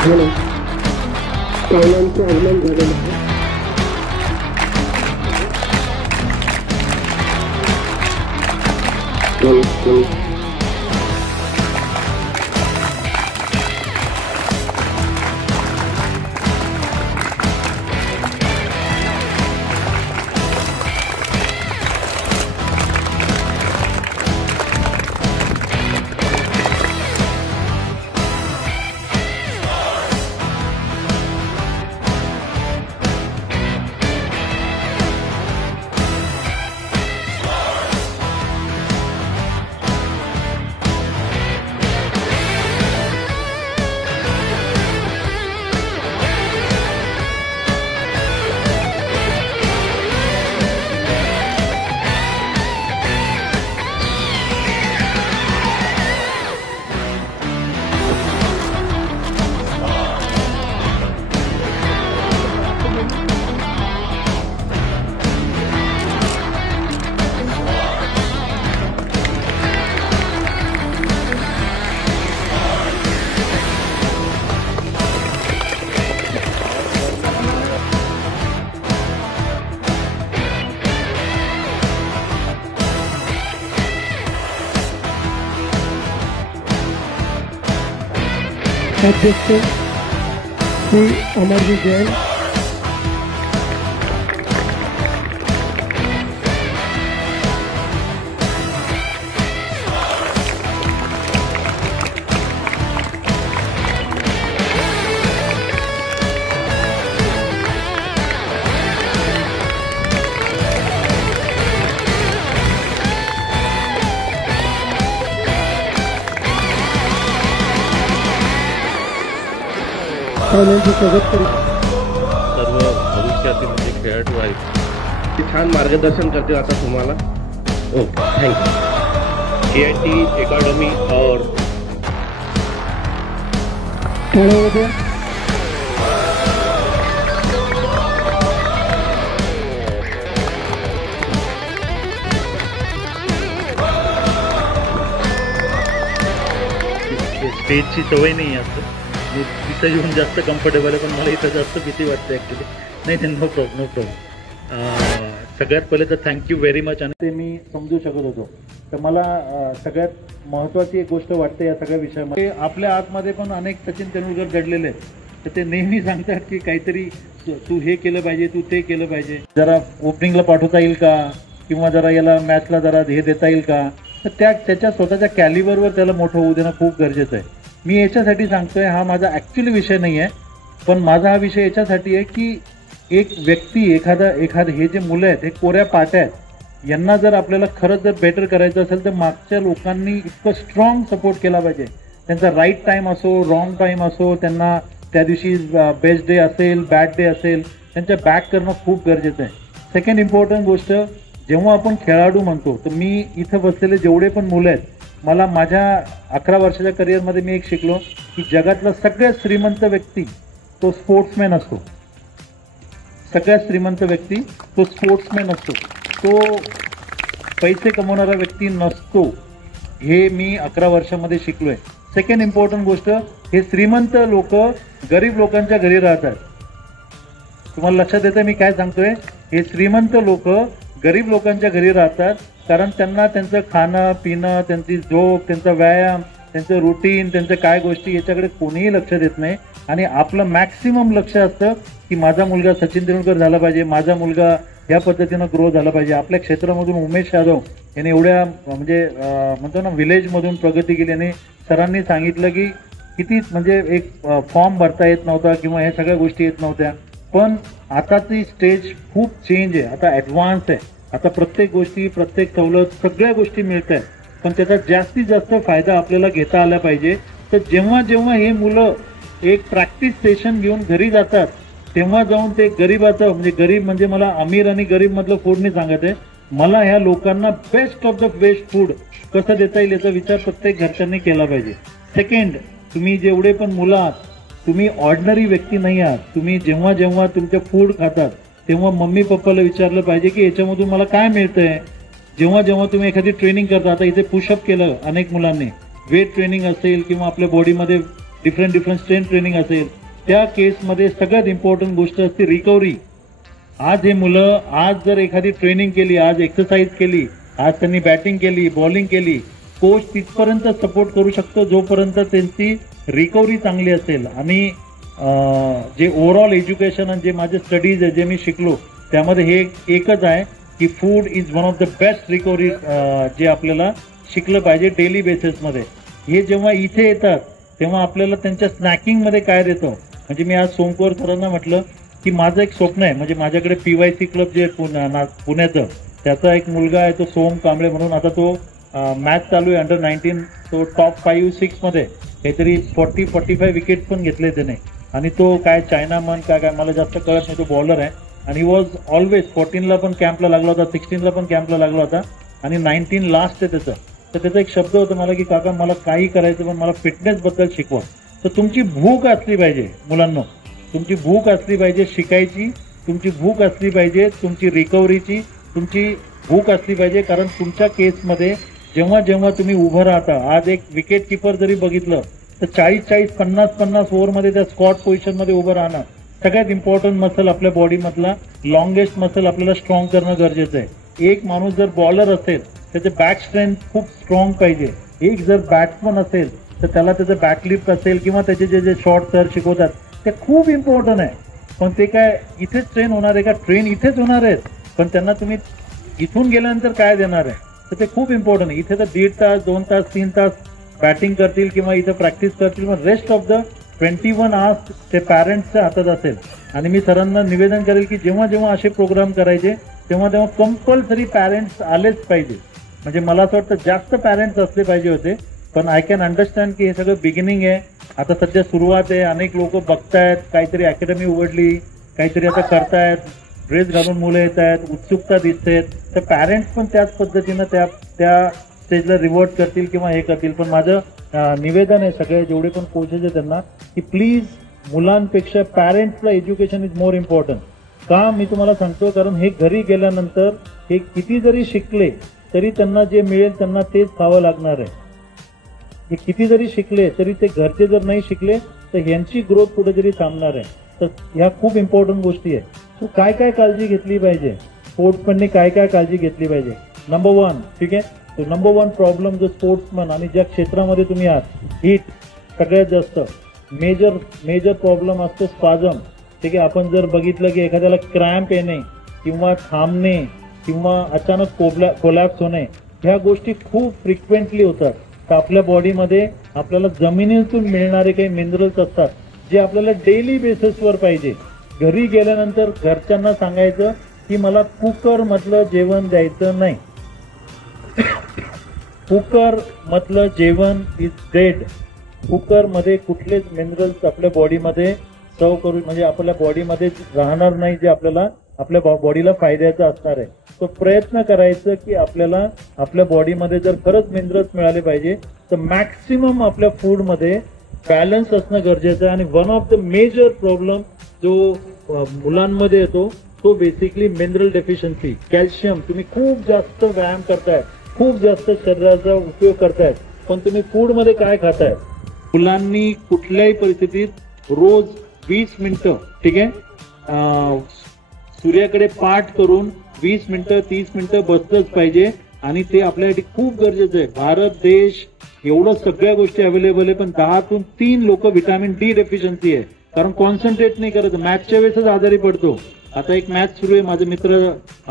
पाहुण्यांचं आगमन झालेलं आहे. अध्यक्ष श्री अमरजी जैन, सर्व भविष्यातील म्हणजे खेळाडू आहेत ते छान मार्गदर्शन करतील आता तुम्हाला. Okay, thank you. KIT अकॅडमी और स्टेजची सवय नाही असं, मी तिथं येऊन जास्त कम्फर्टेबल आहे, पण मला इथं जास्त भीती वाटते ॲक्च्युली. नाही, नो प्रॉब्लेम. सगळ्यात पहिले तर थँक्यू व्हेरी मच. आणि ते मी समजू शकत होतो. तर मला सगळ्यात महत्त्वाची एक गोष्ट वाटते या सगळ्या विषयामध्ये, आपल्या आतमध्ये पण अनेक सचिन तेंडुलकर दडलेले आहेत. तर ते नेहमी सांगतात की काहीतरी तू हे केलं पाहिजे, तू ते केलं पाहिजे, जरा ओपनिंगला पाठवता येईल का, किंवा जरा याला मॅचला जरा हे देता येईल का. तर त्याच्या स्वतःच्या कॅलिबरवर त्याला मोठं होऊ देणं खूप गरजेचं आहे. मी याच्यासाठी सांगतोय, हा माझा ॲक्च्युली विषय नाही आहे, पण माझा हा विषय याच्यासाठी आहे की एक व्यक्ती एखादं हे जे मुलं आहेत, हे कोऱ्या पाट्या आहेत, यांना जर आपल्याला खरंच जर बेटर करायचं असेल तर मागच्या लोकांनी इतकं स्ट्रॉंग सपोर्ट केला पाहिजे. त्यांचा राईट टाईम असो, रॉंग टाईम असो, त्यांना त्या दिवशी बेस्ट डे असेल, बॅड डे असेल, त्यांच्या बॅक करणं खूप गरजेचं आहे. सेकंड इम्पॉर्टंट गोष्ट, जेव्हा आपण खेळाडू म्हणतो, तर मी इथं बसलेले जेवढे पण मुलं आहेत, मला माझ्या 11 वर्षाच्या करिअरमध्ये मी एक शिकलो की जगातला सगळ्यात श्रीमंत व्यक्ती तो स्पोर्ट्समॅन असतो. सगळ्यात श्रीमंत व्यक्ती तो स्पोर्ट्समॅन असतो, तो पैसे कमवणारा व्यक्ती नसतो. हे मी 11 वर्षामध्ये शिकलोय. सेकंड इम्पॉर्टंट गोष्ट, हे श्रीमंत लोक गरीब लोकांच्या घरी राहतात. तुम्हाला लक्षात येतं मी काय सांगतोय? हे श्रीमंत लोक गरीब लोकांच्या घरी राहतात, कारण त्यांना त्यांचं खाणं पिणं, त्यांची झोप, त्यांचा व्यायाम, त्यांचं रुटीन, त्यांच्या काय गोष्टी याच्याकडे कोणीही लक्ष देत नाही. आणि आपलं मॅक्सिमम लक्ष असतं की माझा मुलगा सचिन तेंडुलकर झाला पाहिजे, माझा मुलगा या पद्धतीनं ग्रो झाला पाहिजे. आपल्या क्षेत्रामधून उमेश यादव यांनी एवढ्या म्हणजे म्हणतो ना विलेजमधून प्रगती केली. आणि सरांनी सांगितलं की किती म्हणजे एक फॉर्म भरता येत नव्हता किंवा ह्या सगळ्या गोष्टी येत नव्हत्या, पण आताची स्टेज खूप चेंज आहे, आता ॲडव्हान्स आहे. आता प्रत्येक गोष्टी, प्रत्येक सवलत, सगळ्या गोष्टी मिळत आहेत, पण त्याचा जास्तीत जास्त फायदा आपल्याला घेता आला पाहिजे. तर जेव्हा जेव्हा हे मुलं एक प्रॅक्टिस सेशन घेऊन घरी जातात, तेव्हा जाऊन ते गरीबाचं म्हणजे गरीब म्हणजे मला अमीर आणि गरीब मधलं फूड नाही सांगत आहे, मला ह्या लोकांना best of the best food कसं देता येईल याचा विचार प्रत्येक घरच्यांनी केला पाहिजे. सेकंड, तुम्ही जेवढे पण मुलं आहात, तुम्ही ऑर्डिनरी व्यक्ती नाही आहात. तुम्ही जेव्हा जेव्हा तुमचं फूड खातात तेव्हा मम्मी पप्पाला विचारलं पाहिजे की याच्यामधून मला काय मिळतंय. जेव्हा जेव्हा तुम्ही एखादी ट्रेनिंग करता, आता इथे पुशअप केलं अनेक मुलांनी, वेट ट्रेनिंग असेल किंवा आपल्या बॉडीमध्ये डिफरंट स्ट्रेंथ ट्रेनिंग असेल, त्या केसमध्ये सगळ्यात इम्पॉर्टंट गोष्ट असते रिकव्हरी. आज हे मुलं आज जर एखादी ट्रेनिंग केली, आज एक्सरसाइज केली, आज त्यांनी बॅटिंग केली, बॉलिंग केली, कोच तिथपर्यंत सपोर्ट करू शकतो जोपर्यंत त्यांची रिकव्हरी चांगली असेल. आणि जे ओव्हरऑल एज्युकेशन आणि जे माझे स्टडीज आहे, जे मी शिकलो, त्यामध्ये हे एकच आहे की food is one of the best recovery जे आपल्याला शिकलं पाहिजे डेली बेसिसमध्ये. हे जेव्हा इथे येतात तेव्हा आपल्याला त्यांच्या स्नॅकिंगमध्ये काय देतं. म्हणजे मी आज सोमकोर सरांना म्हटलं की माझं एक स्वप्न आहे, म्हणजे माझ्याकडे PYC क्लब जे पुण्याचं, त्याचा एक मुलगा आहे तो सोम कांबळे म्हणून, आता तो मॅच चालू आहे अंडर 19, तो टॉप 5-6 मध्ये काहीतरी 40-45 विकेट पण घेतले त्याने. आणि तो काय चायना मन काय मला जास्त कळत नाही, तो बॉलर आहे. आणि वॉज ऑलवेज 14ला पण कॅम्पला लागला होता, 16ला पण कॅम्पला लागला होता, आणि 19 लास्ट आहे त्याचं. तर त्याचा एक शब्द होता मला की काका मला काही करायचं पण मला फिटनेस बद्दल शिकवा. तर तुमची भूक असली पाहिजे मुलांना, तुमची भूक असली पाहिजे शिकायची, तुमची भूक असली पाहिजे तुमची रिकव्हरीची, तुमची भूक असली पाहिजे. कारण तुमच्या केसमध्ये जेव्हा जेव्हा तुम्ही उभं राहता, आज एक विकेट किपर जरी बघितलं तर 40-40, 50-50 ओव्हरमध्ये त्या स्कॉट पोझिशनमध्ये उभं राहणं सगळ्यात इम्पॉर्टंट मसल आपल्या बॉडीमधला लॉंगेस्ट मसल आपल्याला स्ट्रॉंग करणं गरजेचं आहे. एक माणूस जर बॉलर असेल त्याचे बॅक स्ट्रेंथ खूप स्ट्रॉंग पाहिजे. एक जर बॅट्समन असेल तर त्याला त्याचं बॅकलिफ्ट असेल किंवा त्याचे जे शॉर्ट सर शिकवतात ते खूप इम्पॉर्टंट आहे. पण ते काय इथेच ट्रेन होणार आहे का? ट्रेन इथेच होणार आहेत, पण त्यांना तुम्ही इथून गेल्यानंतर काय देणार आहे, तर ते खूप इम्पॉर्टंट आहे. इथे तर 1.5 तास 2 तास 3 तास बॅटिंग करतील किंवा इथं प्रॅक्टिस करतील, पण रेस्ट ऑफ द 21 आवर्स ते पॅरेंट्सच्या हातात असेल. आणि मी सरांना निवेदन करेल की जेव्हा जेव्हा असे प्रोग्राम करायचे तेव्हा तेव्हा कंपल्सरी पॅरेंट्स आलेच पाहिजे. म्हणजे मला असं वाटतं जास्त पॅरेंट्स असले पाहिजे होते, पण आय कॅन अंडरस्टँड की हे सगळं बिगिनिंग आहे, आता सध्या सुरुवात आहे, अनेक लोक बघतायत, काहीतरी अकॅडमी उघडली, काहीतरी आता करतायत, ड्रेस घालून मुलं येत आहेत, उत्सुकता दिसते, तर पॅरेंट्स पण त्याच पद्धतीनं त्या स्टेजला रिव्हर्ट करतील किंवा हे करतील. पण माझं निवेदन आहे सगळे जेवढे पण कोचेस आहे त्यांना की प्लीज मुलांपेक्षा पॅरेंट्सला एज्युकेशन इज मोर इम्पॉर्टंट. का मी तुम्हाला सांगतो, कारण हे घरी गेल्यानंतर हे किती जरी शिकले तरी त्यांना जे मिळेल त्यांना तेच खावं लागणार आहे. हे किती जरी शिकले तरी ते घरचे जर नाही शिकले तर ह्यांची ग्रोथ कुठेतरी थांबणार आहे. तर ह्या खूप इम्पॉर्टंट गोष्टी आहे. सो काय काय काळजी घेतली पाहिजे, स्पोर्ट्समनने काय काय काळजी घेतली पाहिजे. नंबर 1, ठीक आहे, तो नंबर 1 प्रॉब्लेम जो स्पोर्ट्समन आणि ज्या क्षेत्रामध्ये तुम्ही आहात, हीट सगळ्यात जास्त मेजर प्रॉब्लेम असतो स्पाझम. ठीक आहे, आपण जर बघितलं की एखाद्याला क्रॅम्प येणे किंवा थांबणे किंवा अचानक कोलॅप्स होणे, ह्या गोष्टी खूप फ्रिक्वेंटली होतात. तर आपल्या बॉडीमध्ये आपल्याला जमिनीतून मिळणारे काही मिनरल्स असतात जे आपल्याला डेली बेसिसवर पाहिजे. घरी गेल्यानंतर घरच्यांना सांगायचं की मला कुकर मधलं जेवण द्यायचं नाही. कुकर मधलं जेवण इज डेड. कुकर मध्ये कुठलेच मिनरल्स आपल्या बॉडीमध्ये सर्व करू म्हणजे आपल्या बॉडीमध्ये राहणार नाही, जे आपल्याला आपल्या बॉडीला फायद्याचं असणार आहे. तो प्रयत्न करायचं की आपल्याला आपल्या बॉडीमध्ये जर खरंच मिनरल्स मिळाले पाहिजे तर मॅक्सिमम आपल्या फूडमध्ये बॅलन्स असणं गरजेचं आहे. आणि one of the major problem जो मुलांमध्ये येतो तो बेसिकली मिनरल डेफिशियन्सी, कॅल्शियम. तुम्ही खूप जास्त व्यायाम करताय, खूप जास्त शरीराचा उपयोग करतायत, पण तुम्ही फूडमध्ये काय खाताय. मुलांनी कुठल्याही परिस्थितीत रोज 20 मिनिटं, ठीक आहे, सूर्याकडे पाठ करून 20 मिनिटं 30 मिनिटं बसलंच पाहिजे. आणि ते आपल्यासाठी खूप गरजेचं आहे. भारत देश एवढं सगळ्या गोष्टी अवेलेबल आहे, पण 10तून 3 लोक व्हिटॅमिन डी डेफिशियन्सी आहे. कारण कॉन्सन्ट्रेट नाही करत, मॅचच्या वेळेसच आजारी पडतो. आता एक मॅच सुरू आहे,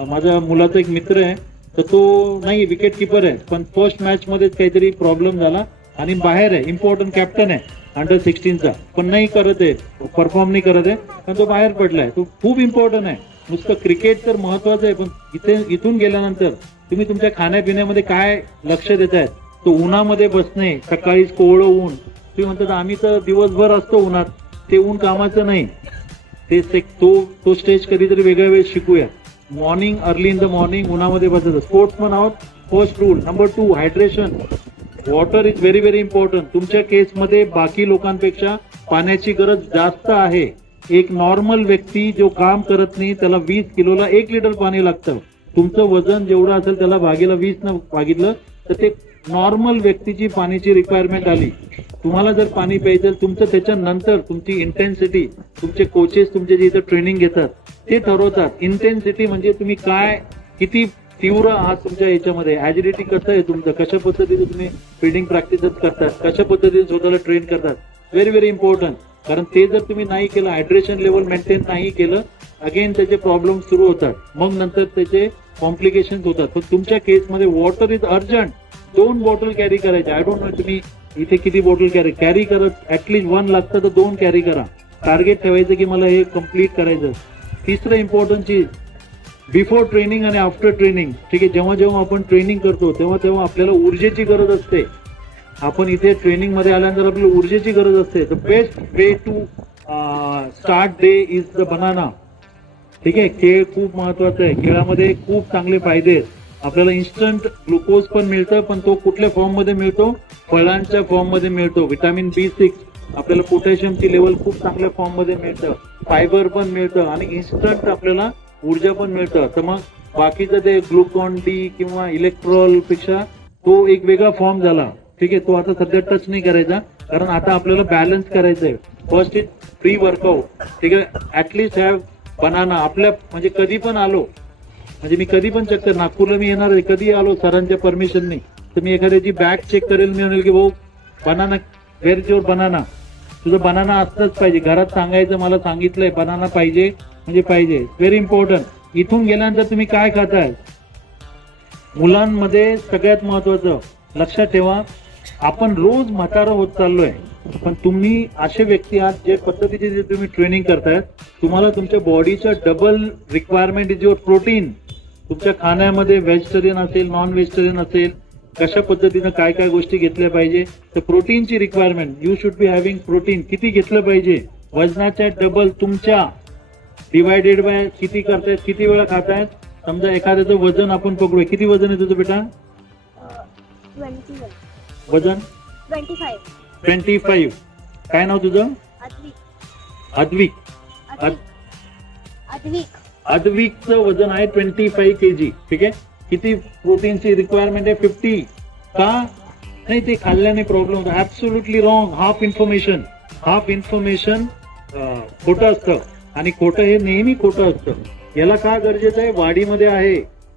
माझ्या मुलाचा एक मित्र आहे, तर तो नाही विकेट किपर आहे, पण फर्स्ट मॅच मध्येच काहीतरी प्रॉब्लेम झाला आणि बाहेर आहे. इम्पॉर्टंट कॅप्टन आहे अंडर 16चा, पण नाही करत आहे, परफॉर्म नाही करत आहे, पण तो बाहेर पडलाय. तो खूप इम्पॉर्टंट आहे. नुसतं क्रिकेट तर महत्वाचं आहे, पण इथून गेल्यानंतर तुम्ही तुमच्या खाण्यापिण्यामध्ये काय लक्ष देताय. तो उन्हामध्ये बसणे, सकाळी कोवळं ऊन, तुम्ही म्हणतात आम्ही तर दिवसभर असतो उन्हात, ते ऊन कामाचं नाही. तो स्टेज कधीतरी वेगळ्या वेळेस शिकूया. Morning, early in the morning उन्हामध्ये बसायचं. स्पोर्ट्समन आहोत, first rule. Number 2, hydration. Water is very very important. तुमच्या केसमध्ये बाकी लोकांपेक्षा पाण्याची गरज जास्त आहे. एक नॉर्मल व्यक्ती जो काम करत नाही त्याला 20 किलोला 1 लिटर पाणी लागतं. तुमचं वजन जेवढं असेल त्याला भागीला 20 न भागितलं तर ते नॉर्मल व्यक्तीची पाण्याची रिक्वायरमेंट आली, तुम्हाला जर पाणी प्यायचं तुमचं त्याच्यानंतर तुमची इंटेन्सिटी, तुमचे कोचेस तुमचे जे इथं ट्रेनिंग घेतात ते ठरवतात. इंटेन्सिटी म्हणजे तुम्ही काय किती तीव्र आहात तुमच्या याच्यामध्ये, ऍजिलिटी कसं आहे तुमचं, कशा पद्धतीने तुम्ही फीडिंग प्रॅक्टिसेस करतात, कशा पद्धतीने स्वतःला ट्रेन करतात. Very very important. कारण ते जर तुम्ही नाही केलं, हायड्रेशन लेवल मेंटेन नाही केलं, अगेन त्याचे प्रॉब्लेम सुरू होतात, मग नंतर त्याचे कॉम्प्लिकेशन होतात. पण तुमच्या केसमध्ये water is urgent. 2 bottle carry करायचे. आय डोंट नो तुम्ही इथे किती बॉटल कॅरी करत, ऍटलीस्ट 1 लागतं तर 2 कॅरी करा. टार्गेट ठेवायचं की मला हे कम्प्लीट करायचं. तिसरं इम्पॉर्टंट चीज, बिफोर ट्रेनिंग आणि आफ्टर ट्रेनिंग. ठीक आहे, जेव्हा जेव्हा आपण ट्रेनिंग करतो तेव्हा आपल्याला ऊर्जेची गरज असते. आपण इथे ट्रेनिंग मध्ये आल्यानंतर आपल्याला ऊर्जेची गरज असते. The best way to start day is the banana. ठीक आहे, केळ खूप महत्वाचं आहे. केळामध्ये खूप चांगले फायदे आहेत. आपल्याला इन्स्टंट ग्लुकोज पण मिळतं, पण तो कुठल्या फॉर्म मध्ये मिळतो, फळांच्या फॉर्म मध्ये मिळतो. व्हिटॅमिन B6, आपल्याला पोटॅशियमची लेवल खूप चांगल्या फॉर्म मध्ये मिळतं, फायबर पण मिळतं आणि इन्स्टंट आपल्याला ऊर्जा पण मिळतं. तर मग बाकीचं ते ग्लुकॉन डी किंवा इलेक्ट्रॉल पेक्षा तो एक वेगळा फॉर्म झाला. ठीक आहे, तो आता सध्या टच नाही करायचा, कारण आता आपल्याला बॅलन्स करायचं आहे. First is pre workout. ठीक आहे, ऍटलीस्ट हॅव बनाना. आपल्या म्हणजे कधी पण आलो, म्हणजे मी कधी पण चेक कर, नागपूरला मी येणार आहे, कधी आलो सरांच्या परमिशनने तर मी एखाद्याची बॅग चेक करेल. मी म्हणेल की भाऊ banana, where is your banana. तुझं बनाना असलंच पाहिजे. घरात सांगायचं मला सांगितलंय बनाना पाहिजे म्हणजे पाहिजे. Very important. इथून गेल्यानंतर तुम्ही काय खाताय. मुलांमध्ये सगळ्यात महत्वाचं लक्षात ठेवा, आपण रोज म्हातारं होत चाललोय, पण तुम्ही असे व्यक्ती आहात जे पद्धतीचे जे तुम्ही ट्रेनिंग करतायत, तुम्हाला तुमच्या बॉडीच्या double requirement is your protein. तुमच्या खाण्यामध्ये व्हेजिटेरियन असेल, नॉन व्हेजिटेरियन असेल, कशा पद्धतीनं काय काय गोष्टी घेतल्या पाहिजे. तर प्रोटीनची requirement, you should be having protein. किती घेतलं पाहिजे, वजनाच्या डबल तुमच्या डिवायडेड बाय किती करतायत, किती वेळा खातायत. समजा एखाद्याचं वजन आपण पकडूया, किती वजन आहे तुझं बेटा. 21. वजन 25. काय नाव तुझं. अद्विक. अद्विकचं वजन आहे 25 kg. ठीक आहे, किती प्रोटीनची रिक्वायरमेंट आहे 50. का नाही, ते खाल्ल्याने प्रॉब्लेम होतो. Absolutely wrong. हाफ इन्फॉर्मेशन खोटं असतं आणि खोटं हे नेहमी खोटं असतं. याला का गरजेचं आहे, वाढीमध्ये आहे.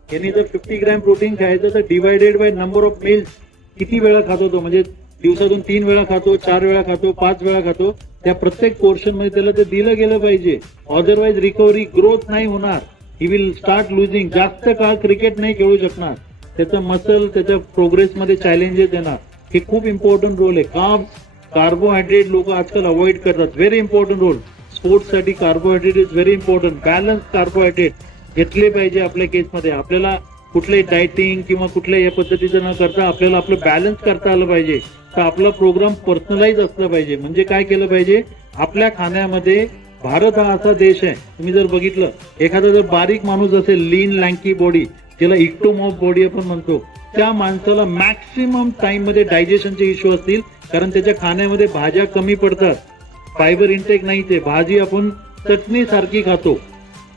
यांनी जर 50 ग्रॅम प्रोटीन खायचं तर divided by number of meals, किती वेळा खातो तो, म्हणजे दिवसातून 3 वेळा खातो, 4 वेळा खातो, 5 वेळा खातो, त्या प्रत्येक पोर्शन मध्ये त्याला ते दिलं गेलं पाहिजे. अदरवाईज रिकव्हरी ग्रोथ नाही होणार. He will start losing. जास्त काळ क्रिकेट नाही खेळू शकणार. त्याचं मसल, त्याच्या प्रोग्रेसमध्ये चॅलेंजेस येणार. हे खूप इम्पॉर्टंट रोल आहे. कार्बोहायड्रेट लोक आजकाल अवॉइड करतात. Very important role. स्पोर्ट्ससाठी carbohydrate is very important. Balance carbohydrate घेतले पाहिजे. आपल्या केसमध्ये आपल्याला कुठलंही डायटिंग किंवा कुठल्याही या पद्धतीचं न करता आपल्याला आपलं बॅलन्स करता आलं पाहिजे. तर आपला प्रोग्राम पर्सनलाइज असला पाहिजे. म्हणजे काय केलं पाहिजे, आपल्या खाण्यामध्ये, भारत हा असा देश आहे, तुम्ही जर बघितलं, एखादा जर बारीक माणूस असेल, लीन लँकी बॉडी, ज्याला इक्टोमॉफ बॉडी आपण म्हणतो, त्या माणसाला मॅक्सिमम टाइम मध्ये डायजेशनचे इश्यू असतील, कारण त्याच्या खाण्यामध्ये भाज्या कमी पडतात, फायबर इंटेक नाही. ते भाजी आपण चटणी सारखी खातो.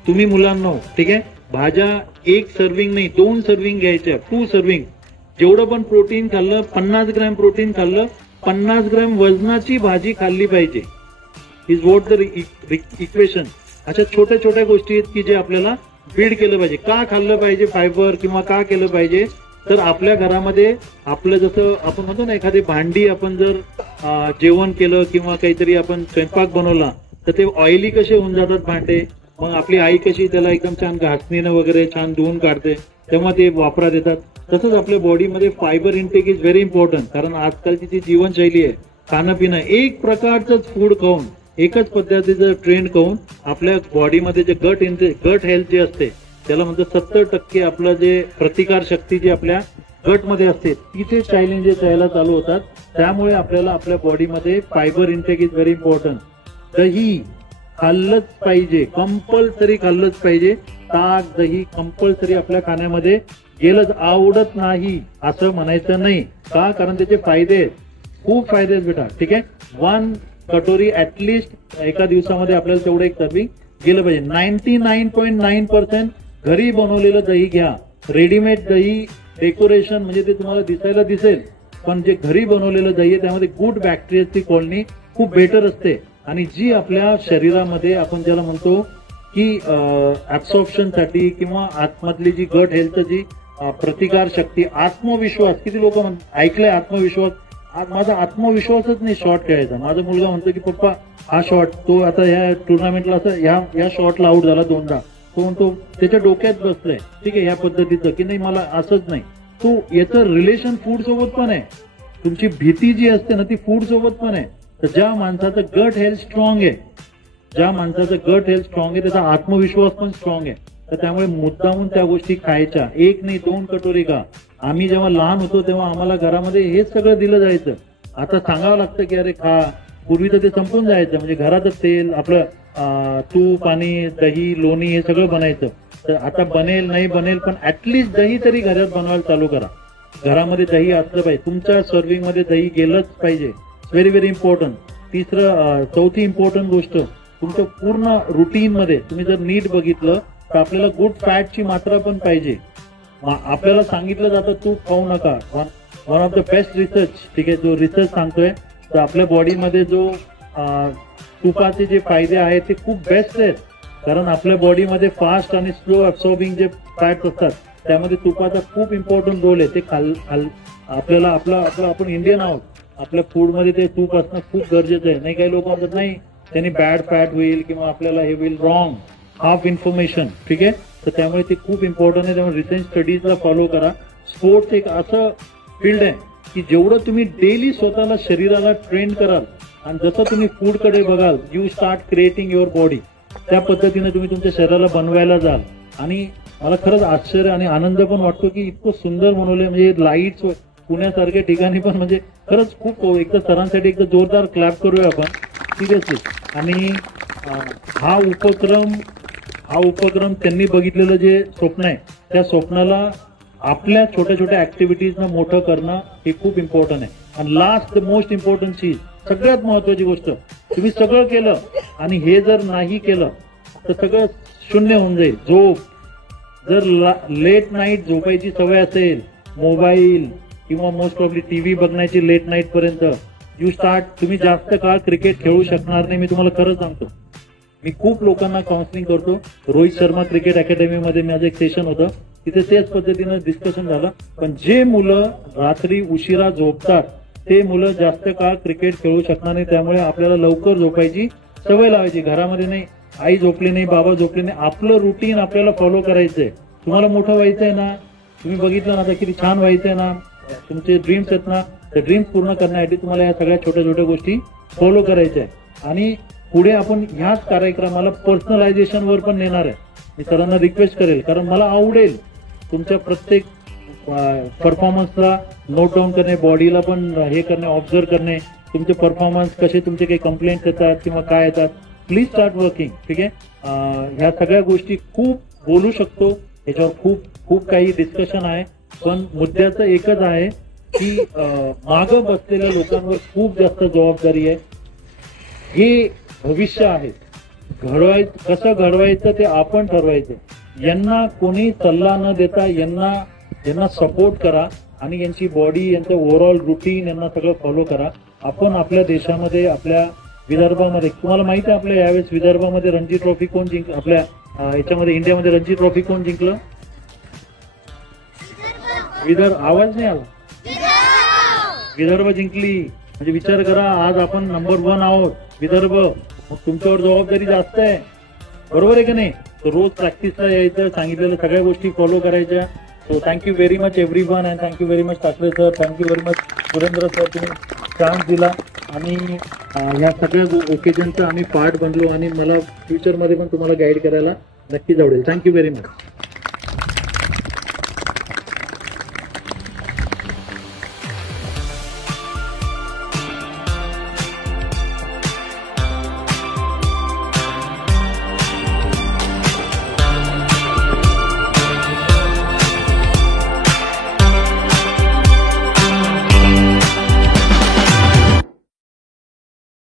तुम्ही मुलांना, ठीक आहे, भाज्या 1 सर्विंग नाही 2 सर्विंग घ्यायच्या, 2 सर्विंग. जेवढं पण प्रोटीन खाल्लं, 50 ग्रॅम प्रोटीन खाल्लं, 50 ग्रॅम वजनाची भाजी खाल्ली पाहिजे. Is what the equation. अशा छोट्या छोट्या गोष्टी आहेत की जे आपल्याला बिल्ड केलं पाहिजे. का खाल्लं पाहिजे फायबर, किंवा का केलं पाहिजे, तर आपल्या घरामध्ये आपलं जसं आपण म्हणतो ना, एखादी भांडी आपण जर जेवण केलं किंवा काहीतरी आपण स्वयंपाक बनवला तर ते ऑइली कसे होऊन जातात भांडे. मग आपली आई कशी त्याला एकदम छान घासणीनं वगैरे छान धुवून काढते, तेव्हा ते वापरात येतात. तसंच आपल्या बॉडीमध्ये fibre intake is very important. कारण आजकालची जी जीवनशैली आहे, खाणं पिणं, एक प्रकारचंच फूड खाऊन, एकच पद्धतीचं ट्रेंड खाऊन आपल्या बॉडीमध्ये जे गट हेल्थ जे असते, त्याला म्हणतो 70% आपलं जे प्रतिकार शक्ती जी आपल्या गटमध्ये असते, तिथे चॅलेंजेस यायला चालू होतात. त्यामुळे आपल्याला आपल्या बॉडीमध्ये fibre intake is very important. दही खाल्लंच पाहिजे, कंपल्सरी खाल्लंच पाहिजे. ताक, दही कंपल्सरी आपल्या खाण्यामध्ये गेलंच. आवडत नाही असं म्हणायचं नाही. का, कारण त्याचे फायदे आहेत, खूप फायदे आहेत बेटा. ठीक आहे, 1 कटोरी ऍटलिस्ट एका दिवसामध्ये आपल्याला तेवढं एक सर्विंग गेलं पाहिजे. 99.9% घरी बनवलेलं दही घ्या. रेडीमेड दही डेकोरेशन म्हणजे ते तुम्हाला दिसायला दिसेल, पण जे घरी बनवलेलं दही आहे त्यामध्ये गुड बॅक्टेरियाची कॉलनी खूप बेटर असते आणि जी आपल्या शरीरामध्ये आपण ज्याला म्हणतो की ऍब्सॉर्प्शन साठी किंवा आतमधली जी गट हेल्थ जी प्रतिकार शक्ती, आत्मविश्वास, किती लोक ऐकलंय आत्मविश्वास, माझा आत्मविश्वासच नाही शॉट खेळायचा. माझा मुलगा म्हणतो की पप्पा हा शॉट, तो आता ह्या टुर्नामेंटला असं ह्या शॉटला आउट झाला 2दा, तो म्हणतो त्याच्या डोक्यात बसलंय ठीक आहे ह्या पद्धतीचं की नाही मला असंच नाही. तो याचं रिलेशन फूड सोबत पण आहे. तुमची भीती जी असते ना ती फूड सोबत पण आहे. तर ज्या माणसाचं गट हेल्थ स्ट्रॉंग आहे, ज्या माणसाचं गट हेल्थ स्ट्रॉंग आहे त्याचा आत्मविश्वास पण स्ट्रॉंग आहे. तर त्यामुळे मुद्दामून त्या गोष्टी खायच्या, 1 नाही 2 कटोरी का. आम्ही जेव्हा लहान होतो तेव्हा आम्हाला घरामध्ये हेच सगळं दिलं जायचं. आता सांगावं लागतं की अरे खा. पूर्वी तर ते संपून जायचं, म्हणजे घरातच तेल आपलं तूप आणि दही लोणी हे सगळं बनायचं. तर आता बनेल नाही बनेल पण ऍटलिस्ट दही तरी घरात बनवायला चालू करा. घरामध्ये दही असलं पाहिजे, तुमच्या सर्विंग मध्ये दही गेलंच पाहिजे. Very very important. चौथी इम्पॉर्टंट गोष्ट, तुमच्या पूर्ण रुटीन मध्ये तुम्ही जर नीट बघितलं तर आपल्याला गुड फॅटची मात्रा पण पाहिजे. आपल्याला सांगितलं जातं तूप खाऊ नका. One of the best research, ठीक आहे, जो रिसर्च सांगतोय तर आपल्या बॉडीमध्ये जो तुपाचे जे फायदे आहेत ते खूप बेस्ट आहेत. कारण आपल्या बॉडीमध्ये फास्ट आणि स्लो ऍब्सॉर्बिंग जे फॅट्स असतात त्यामध्ये तुपाचा खूप इम्पॉर्टंट रोल आहे. ते आपल्याला आपण इंडियन आहोत, आपल्या फूडमध्ये ते तूप असणं खूप गरजेचं आहे. नाही काही लोक म्हणतात नाही त्यांनी बॅड फॅट होईल किंवा आपल्याला हे होईल, रॉंग, हाफ इन्फॉर्मेशन, ठीक आहे. तर त्यामुळे ते खूप इम्पॉर्टंट आहे. त्यामुळे रिसर्च स्टडीजला फॉलो करा. स्पोर्ट्स एक असं फील्ड आहे की जेवढं तुम्ही डेली स्वतःला शरीराला ट्रेन कराल आणि जसं तुम्ही फूड कडे बघाल, you start creating your body. त्या पद्धतीने तुम्ही तुमच्या शरीराला बनवायला जाल. आणि मला खरंच आश्चर्य आणि आनंद पण वाटतो की इतकं सुंदर बनवलंय. म्हणजे लाईट्स पुण्यासारख्या ठिकाणी पण म्हणजे खरंच खूप. एकदा सरांसाठी एकदा जोरदार क्लॅप करूया आपण सिरियसली. आणि हा उपक्रम त्यांनी बघितलेलं जे स्वप्न आहे त्या स्वप्नाला आपल्या छोट्या छोट्या ऍक्टिव्हिटीजना मोठं करणं हे खूप इम्पॉर्टंट आहे. आणि लास्ट द मोस्ट इम्पॉर्टंट चीज, सगळ्यात महत्वाची गोष्ट, तुम्ही सगळं केलं आणि हे जर नाही केलं तर सगळं शून्य होऊन जाईल. झोप, जर लेट नाईट झोपायची सवय असेल, मोबाईल किंवा मोस्ट ऑफली टीव्ही बघण्याची लेट नाईट पर्यंत, तुम्ही जास्त काळ क्रिकेट खेळू शकणार नाही. मी तुम्हाला खरं सांगतो. मी खूप लोकांना काउन्सिलिंग करतो. रोहित शर्मा क्रिकेट अकॅडमीमध्ये माझं एक सेशन होतं, तिथे तेच पद्धतीनं डिस्कशन झालं. पण जे मुलं रात्री उशिरा झोपतात ते मुलं जास्त काळ क्रिकेट खेळू शकणार नाही. त्यामुळे आपल्याला लवकर झोपायची सवय लावायची. घरामध्ये नाही आई झोपली नाही, बाबा झोपले नाही, आपलं रुटीन आपल्याला फॉलो करायचंय. तुम्हाला मोठं व्हायचंय ना, तुम्ही बघितलं ना आता किती छान व्हायचंय ना, तुमचे ड्रीम्स आहेत ना, त्या ड्रीम्स पूर्ण करण्यासाठी तुम्हाला या सगळ्या छोट्या छोट्या गोष्टी फॉलो करायच्या आहेत. आणि पुढे आपण ह्याच कार्यक्रमाला पर्सनलायझेशन वर पण नेणार आहे. मी सरांना रिक्वेस्ट करेल, कारण मला आवडेल तुमच्या प्रत्येक परफॉर्मन्सला नोट डाऊन करणे, बॉडीला पण हे करणे, ऑब्झर्व करणे, तुमचे परफॉर्मन्स कसे, तुमचे काही कंप्लेंट्स येतात किंवा काय येतात. प्लीज स्टार्ट वर्किंग, ठीक आहे. ह्या सगळ्या गोष्टी खूप बोलू शकतो, याच्यावर खूप खूप काही डिस्कशन आहे. पण मुद्द्याचं एकच आहे की मागं बसलेल्या लोकांवर खूप जास्त जबाबदारी आहे. हे भविष्य आहे. कसं घडवायचं ते आपण ठरवायचं. यांना कोणी सल्ला न देता यांना सपोर्ट करा आणि यांची बॉडी, यांचं ओव्हरऑल रुटीन यांना सगळं फॉलो करा. आपण आपल्या देशामध्ये, आपल्या विदर्भामध्ये, तुम्हाला माहिती आहे आपल्या यावेळेस विदर्भामध्ये रणजी ट्रॉफी कोण जिंकलं, आपल्या याच्यामध्ये इंडियामध्ये रणजी ट्रॉफी कोण जिंकलं? आवाज नाही आला. विदर्भ जिंकली. म्हणजे विचार करा, आज आपण नंबर 1 आहोत विदर्भ. मग तुमच्यावर जबाबदारी जास्त आहे, बरोबर आहे की नाही? तर रोज प्रॅक्टिसला यायचं, सांगितलेल्या सगळ्या गोष्टी फॉलो करायच्या. So thank you very much everyone and thank you very much Thackeray sir, thank you very much Surendra sir, तुम्ही चान्स दिला आणि ह्या सगळ्या ओकेजनचा आम्ही पार्ट बनलो आणि मला फ्युचरमध्ये पण तुम्हाला गाईड करायला नक्कीच आवडेल. Thank you very much.